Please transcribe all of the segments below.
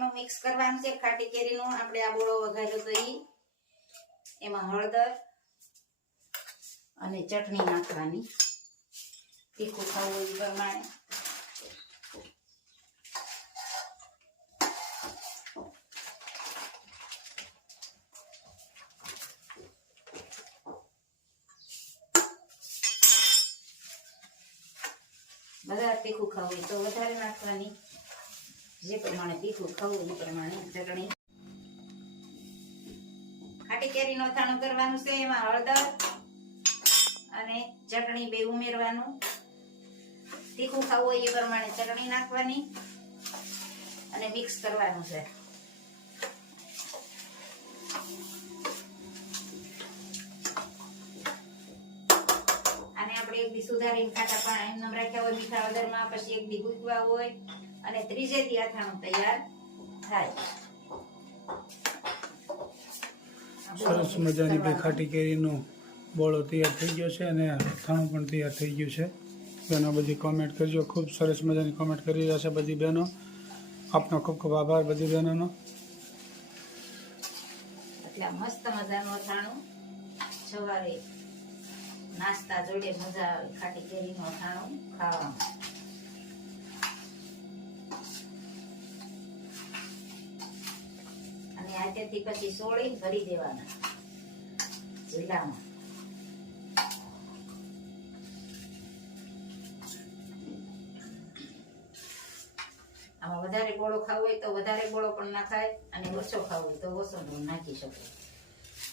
અથાણું મિક્સ કરવાનું છે ખાટી કેરીનું. આપણે આ બોળો વઘાર્યો તો એમાં હળદર અને ચટણી નાખવાની, તીખું ખાવું એ પ્રમાણે. વધારે તીખું ખાવું હોય તો વધારે નાખવાની, જે પ્રમાણે તીખું ખાવું એ પ્રમાણે ચટણી. ખાટી કેરીનું અથાણું કરવાનું છે. એમાં હળદર અને ચટણી બે ઉમેરવાનું. તીખું ખાવું હોય એ પ્રમાણે ચટણી નાખવાની અને મિક્સ કરવાનું છે. આને આપણે એક દી સુધારીને ખાટા પાણી એમ રાખ્યા હોય મીઠા હળદરમાં, પછી એક દી ભૂકવા હોય અને ત્રીજે દી અથાણું તૈયાર થાય. સરસ મજાની બે ખાટી કેરીનો બોળો તૈયાર થઈ ગયો છે અને અથાણું પણ તૈયાર થઈ ગયું છે. બહેનો બધી કોમેન્ટ કરજો, ખૂબ સરસ મજાની કોમેન્ટ કરી રહ્યા છે બધી બહેનો. આપનો ખૂબ ખૂબ આભાર બધી બહેનોનો. એટલે મસ્ત મજાનું અથાણું સવારે નાસ્તા જોડે મજા આવે ખાટી કેરીનું અથાણું ખાવામાં. અને આટેથી પછી સોળી ભરી દેવાના જિલ્લામાં. આમાં વધારે ગોળો ખાવો હોય તો વધારે ગોળો પણ નાખાય અને ઓછો ખાવો હોય તો ઓછો પણ નાખી શકે.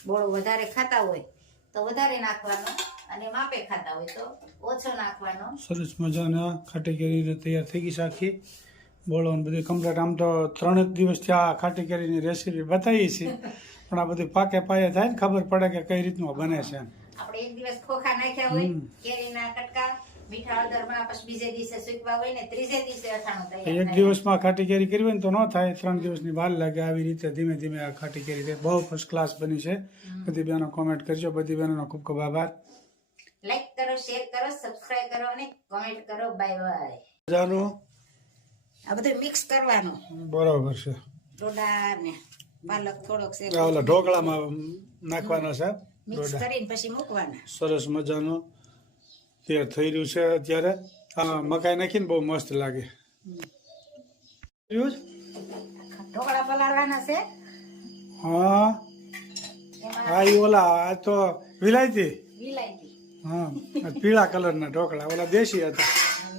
ગોળો વધારે ખાતા હોય તો વધારે નાખવાનો અને માપે ખાતા હોય તો ઓછો નાખવાનો. સરસ મજાના ખાટી કેરી તૈયાર થઈ ગઈ છે આખી બોળો ને બધી કમ્પ્લીટ. આમ તો 3 દિવસથી આ ખાટી કેરીની રેસીપી બતાવી છે, પણ આ બધી પાકે પાયે થાય ને ખબર પડે કે કઈ રીતનું બને છે. આપણે એક દિવસ ખોખા નાખ્યા હોય કેરીના કટકા મીઠા હળદરમાં, પછી બીજે દિવસે સૂકવા હોય ને ત્રીજે દિવસે અથાણું તૈયાર. એક દિવસમાં ખાટી કેરી કરવી ને તો ન થાય, 3 દિવસની વાર લાગે. આવી રીતે ધીમે ધીમે આ ખાટી કેરી બહુ ફર્સ્ટ ક્લાસ બની છે. બધી બહેનો કોમેન્ટ કરજો. બધી બહેનોનો ખૂબ ખૂબ આભાર. લાઈક કરો, શેર કરો, સબસ્ક્રાઇબ કરો અને કોમેન્ટ કરો. Bye bye. જાનું આ બધું મિક્સ કરવાનું. બરોબર છે. ડોડા ને પાલક થોડોક છે ઓલા ઢોકળામાં નાખવાનો છે. મિક્સ કરીને પછી મૂકવાના. સરસ મજાનું તૈયાર થઈ રહ્યું છે અત્યારે. આ મકાઈ નાખીને બહુ મસ્ત લાગે. ઢોકળા પલાળવાના છે. હા હા, ઈ ઓલા આ તો વિલાયતી. વિલાયતી. હા, પીળા કલરના ઢોકળા ઓલા દેશી હતા.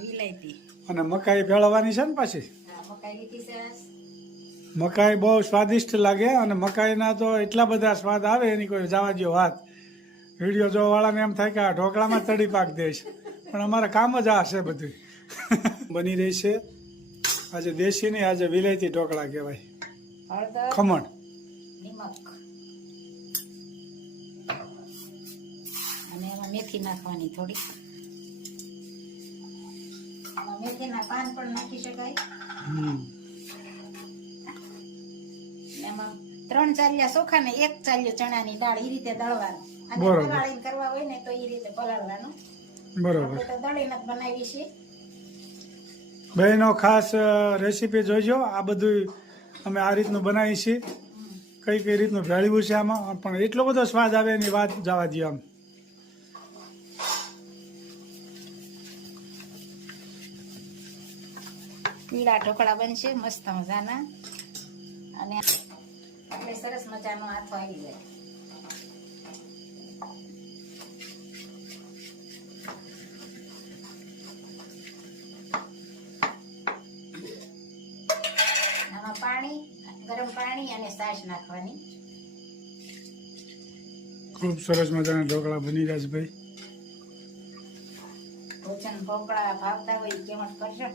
વિલાયતી. અને મકાઈ ભેળવવાની છે ને પાછી. મકાઈ લીધી છે. મકાઈ બહુ સ્વાદિષ્ટ લાગે અને મકાઈના તો એટલા બધા સ્વાદ આવે એની કોઈ જવા દો વાત. વિડીયો જોવા વાળાને એમ થાય કે આ ઢોકળામાં તડી પાક દે છે, પણ અમારે કામ જ આ છે બધું. બની રહી છે આજે દેશી નહીં, આજે વિલાયતી ઢોકળા કહેવાય. હળદર, ખમણ, નિમક અને એમાં મેથી નાખવાની થોડી. એમાં મેથીના પાન પણ નાખી શકાય. એમાં 3 ચાલિયા ચોખા ને 1 ચાલિયો ચણાની દાળ એ રીતે દળવાનું. અને પલાળીને કરવા હોય ને તો એ રીતે પલાળવાનું. બરોબર. તો દળીને જ બનાવી છે. બહેનો ખાસ રેસીપી જોઈજો. આ બધું અમે આ રીતનું બનાવીએ છીએ. કઈ રીતનું ભેળવ્યું છે આમાં, પણ એટલો બધો સ્વાદ આવે એની વાત જવા દો. આમ પીળા ઢોકળા બનશે મસ્ત મજાના અને આપણે સરસ મજાનો હાથો આવી જાય. આમાં પાણી, ગરમ પાણી અને છાશ નાખવાની. ખૂબ સરસ મજાના ઢોકળા બની રહ્યા છે ભાઈ. ભોજન ઢોકળા ભાવતા હોય કેમ કરશો.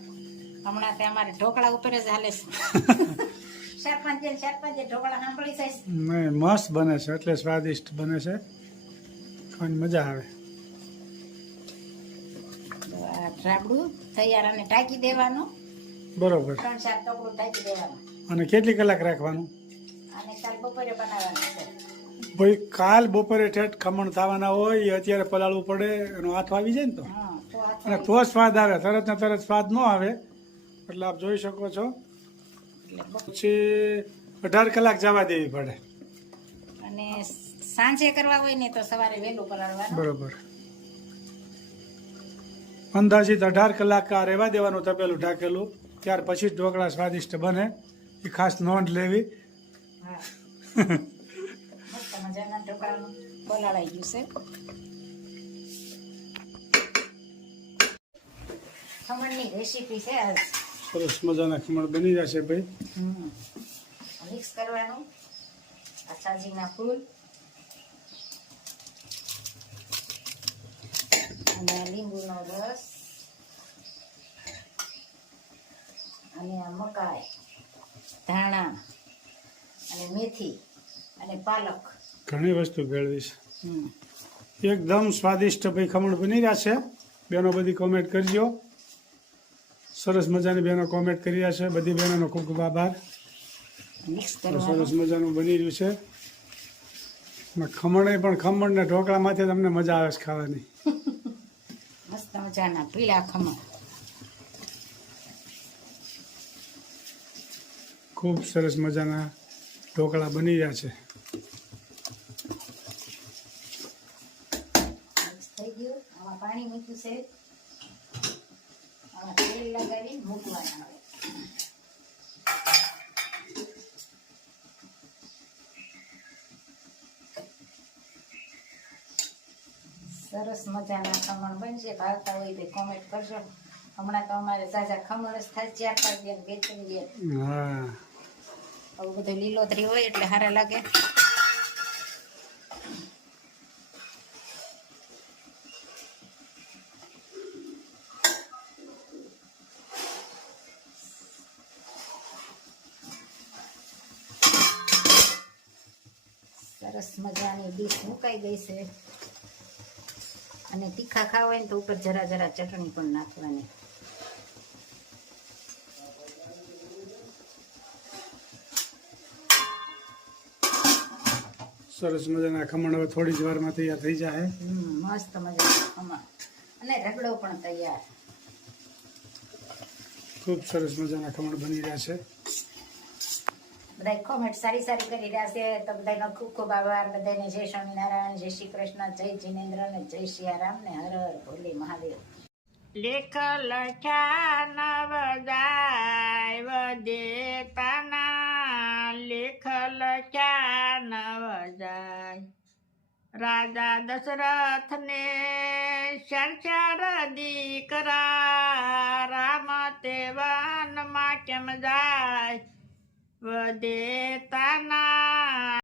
હમણાં તે અમારે ઢોકળા ઉપર જ હાલે છે. 4-5 ઢોકળા સાંભળી જાય. નહીં, મસ્ત બને છે, એટલે સ્વાદિષ્ટ બને છે, ખાવાની મજા આવે. આ રાબડું તૈયાર અને ઢાંકી દેવાનું. બરોબર. 3-4 ટોકરું ઢાંકી દેવાનું. અને કેટલી કલાક રાખવાનું? અને કાલ બપોરે બનાવવાનું છે. ભાઈ કાલ બપોરે ઠેઠ ખમણ થવાના હોય, એ અત્યારે પલાળવું પડે, એનો હાથ આવી જાય ને તો. હા, તો અને તો સ્વાદ આવે, તરત ને તરત સ્વાદ ન આવે. એટલે આપ જોઈ શકો છો એટલે પછી 18 કલાક જવા દેવી પડે. અને સાંજે કરવા હોય ને તો સવારે વહેલું પલાળવાનું. બરોબર. અંદાજિત 18 કલાક આ રહેવા દેવાનું તપેલું ઢાંકેલું, ત્યાર પછી જ ઢોકળા સ્વાદિષ્ટ બને, એ ખાસ નોંધ લેવી. હા મસ્ત મજાના ઢોકળાનું પલાળાઈ ગયું છે. ખમણની રેસીપી છે આજ. સરસ મજાના ખમણ બની જશે ભાઈ. મિક્સ કરવાનું. આ સાજીના ફૂલ અને લીંબુનો રસ અને આ મકાઈ, ધાણા અને મેથી અને પાલક. ઘણી વસ્તુ ભેળવી છે. એકદમ સ્વાદિષ્ટ ભાઈ ખમણ બની રહ્યા છે. બેનો બધી કોમેન્ટ કરજો. સરસ મજાની બહેનો કોમેન્ટ કરી રહ્યા છે. બધી બહેનોનો ખૂબ ખૂબ આભાર. મિક્સ તો કરવાનું. સરસ મજાનું બની રહ્યું છે. ખમણ પણ ખમણ ને ઢોકળામાંથી તમને મજા આવે છે ખાવાની. મસ્ત મજાના પીળા ખમણ. ખૂબ સરસ મજાના ઢોકળા બની રહ્યા છે. મિક્સ થઈ ગયું. આમાં પાણી મૂક્યું છે. આમાં તેલ લગાવી મૂકવાના હવે. સરસ મજાના ખમણ બનશે. ભાવતા હોય તો કોમેન્ટ કરજો. હમણાં તો અમારે તાજા ખમણ જ થાય 4-5 દિન વેચી દે. હા, આવું બધું લીલોતરી હોય એટલે સારા લાગે. સરસ મજાની ડીશ મુકાઈ ગઈ છે. અને તીખા ખાવા હોય ને તો ઉપર જરા જરા ચટણી પણ નાખવાની. સરસ મજાના ખમણ હવે થોડી જ વારમાં તૈયાર થઈ જાય. મસ્ત મજાના ખમણ અને રગડો પણ તૈયાર. ખૂબ સરસ મજાના ખમણ બની રહ્યા છે. બધા કોમેન્ટ સારી સારી કરી રહ્યા છે તો બધાનો ખૂબ ખૂબ આભાર. બધાને જય સ્વામિનારાયણ, જય શ્રી કૃષ્ણ, જય જિનેન્દ્ર ને જય સિયારામ ને હર હર ભોલે મહાદેવ. લેખ લખ્યા નવ જાય દેતાના, લેખ લખ્યા નવ જાય. રાજા દશરથ ને 4 દીકરા, રામ તે વનમાં કેમ જાય. વદેતાના